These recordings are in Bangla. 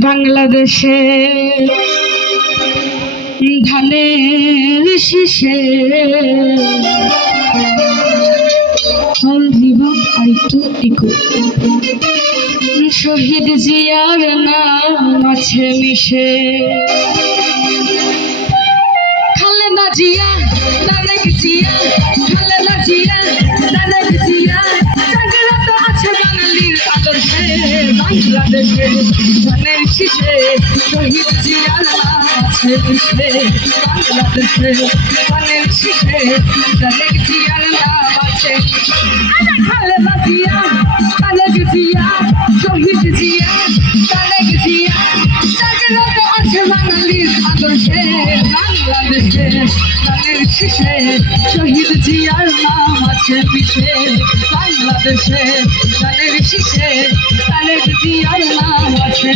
বাংলাদেশে ধানের শীষে শহীদ জিয়ার নাম আছে মিশে। খালেদা জিয়া জিয়া বাংলাদেশে ধানের শীষে শহীদ জিয়ার আছে মিশে বাংলাদেশে ধানের শীষে তারেক জিয়ার নাম আছে খালেদা জিয়া তারেক জিয়া শহীদ জিয়া তারেক জিয়া জাগ্রত আছে বাঙালির আদর্শে বাংলাদেশে ধানের শীষে শহীদ জিয়ার নাম আছে পিছে বাংলাদেশে ধানের শীষে তারেক জিয়ার নাম আছে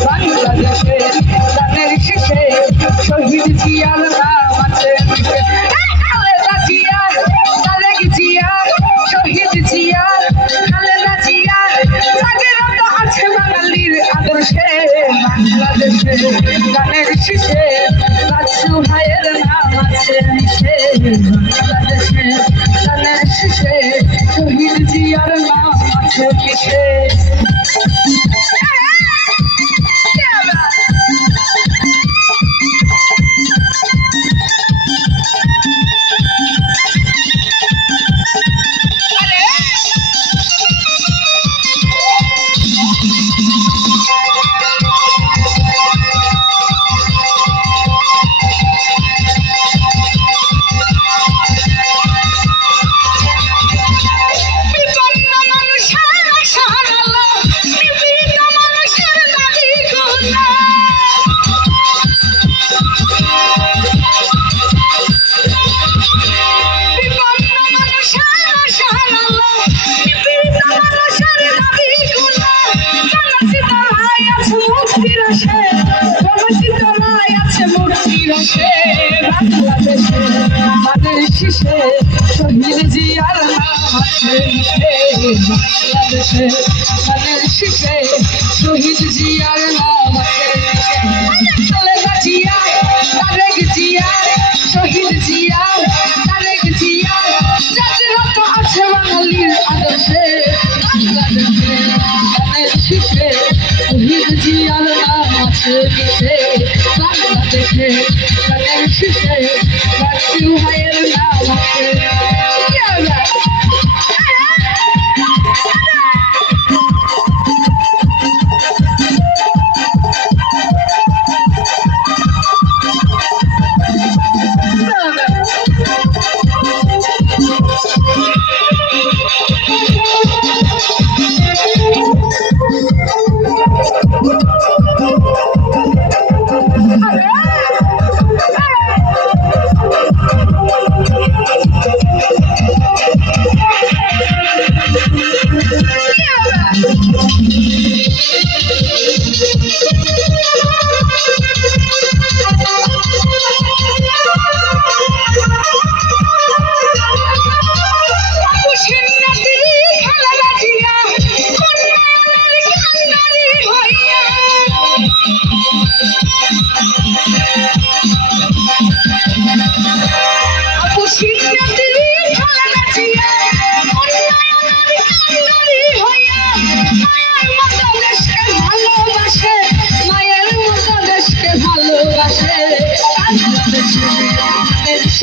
বাংলাদেশে তাদের শীষে শহীদ জিয়ার নাম আছে বাঙালির আদর্শে বাংলাদেশে গানের শীষে শীষে শহীদ জিয়ার বাংলাদেশে মাদের শীষে শহীদ জিয়ার নাম খালেদা জিয়া তারেক জিয়া শহীদ জিয়া তারেক জিয়া জাগ্রত আছে বাঙালির আদর্শে বাংলাদেশে মাদের শীষে শহীদ জিয়ার নাম আছে this, but then she said, but you. higher than I want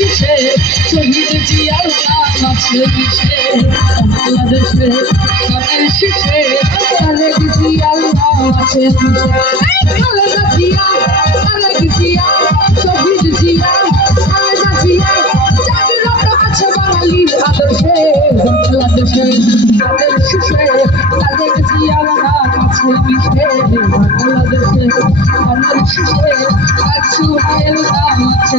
কিসে? শহীদ জিয়ার নাম আছে কিসে? বাংলাদেশে তাদের শিশে শহীদ জিয়ার নাম আছে কিসে? শীষে কাছু ভাইয়ের নাম আছে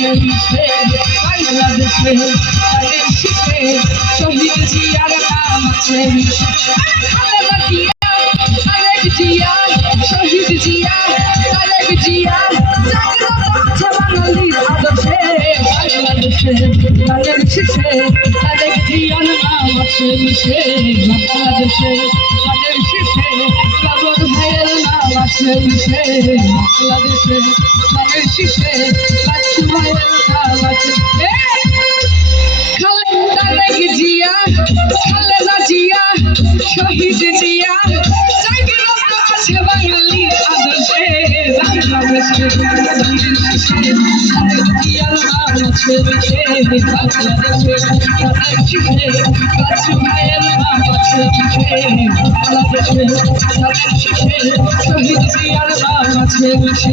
নাম আছে মিশে বাংলাদেশে তাদের শীষে শহীদ জিয়ার নাম আছে মিশে খালেদা জিয়া তারেক জিয়া শহীদ জিয়া তারেক জিয়া জাগ্রত আছে বাঙালির আদর্শে বাংলাদেশে তাদের শীষে তারেক জিয়ার নাম আছে মিশে বাংলাদেশে তাদের শীষে কাবর ভাইয়ের আছে মিশে বাংলাদেশে তাদের শীষে কাছু ভাইয়ের নাম আছে! খালেদা জিয়া খালেদা জিয়া, শহীদ জিয়া জাগ্রত আছে বাঙালির আদর্শে, বাংলাদেশে জিয়ার বাংলাদেশে ভাইয়ের নাম আছে শহীদ জিয়ার নাম আছে মিশে